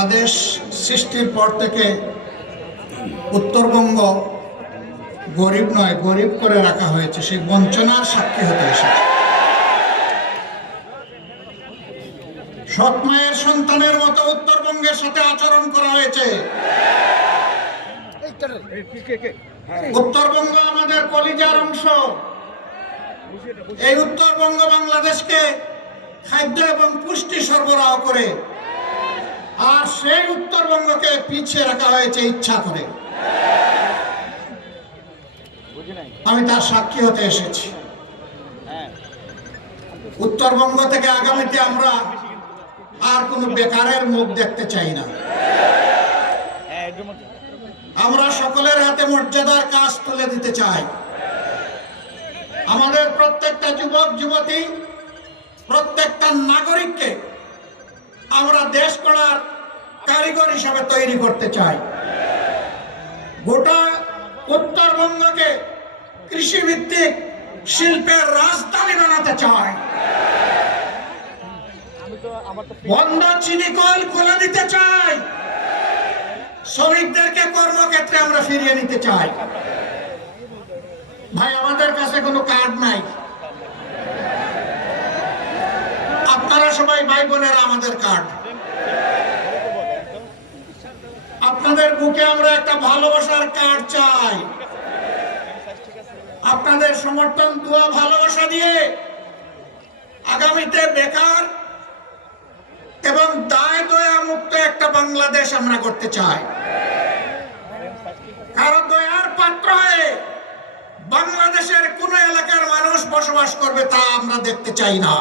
বাংলাদেশ সৃষ্টির পর থেকে উত্তরবঙ্গ গরিব নয়, গরিব করে রাখা হয়েছে। সেই বঞ্চনার সাক্ষী হতে এসেছে। সৎ মায়ের সন্তানের মতো উত্তরবঙ্গের সাথে আচরণ করা হয়েছে। উত্তরবঙ্গ আমাদের কলিজার অংশ। এই উত্তরবঙ্গ বাংলাদেশকে খাদ্য এবং পুষ্টি সরবরাহ করে, আর সেই উত্তরবঙ্গকে পিছিয়ে রাখা হয়েছে ইচ্ছা করে। আমি তার সাক্ষী হতে এসেছি। উত্তরবঙ্গ থেকে আগামীতে আমরা আর কোনো বেকারের মুখ দেখতে চাই না। আমরা সকলের হাতে মর্যাদার কাজ তুলে দিতে চাই। আমাদের প্রত্যেকটা যুবক যুবতী, প্রত্যেকটা নাগরিককে আমরা দেশ গড়ার কারিগর হিসাবে তৈরি করতে চাই। গোটা উত্তরবঙ্গকে কৃষিভিত্তিক শিল্পের রাজধানী বানাতে চাই। বন্ধ চিনি কল খুলে দিতে চাই। শ্রমিকদেরকে কর্মক্ষেত্রে আমরা ফিরিয়ে নিতে চাই। ভাই, আমাদের কাছে কোনো কার্ড নাই। আপনারা সবাই ভাই বোনেরা আমাদের কার্ড। আপনাদের বুকে আমরা একটা ভালোবাসার কার্ড চাই। আপনাদের সমর্থন, দোয়া, ভালোবাসা দিয়ে আগামীতে বেকার এবং দায় দয়া মুক্ত একটা বাংলাদেশ আমরা করতে চাই। কারণ দয়ার পাত্র হয়ে বাংলাদেশের কোন এলাকার মানুষ বসবাস করবে তা আমরা দেখতে চাই না।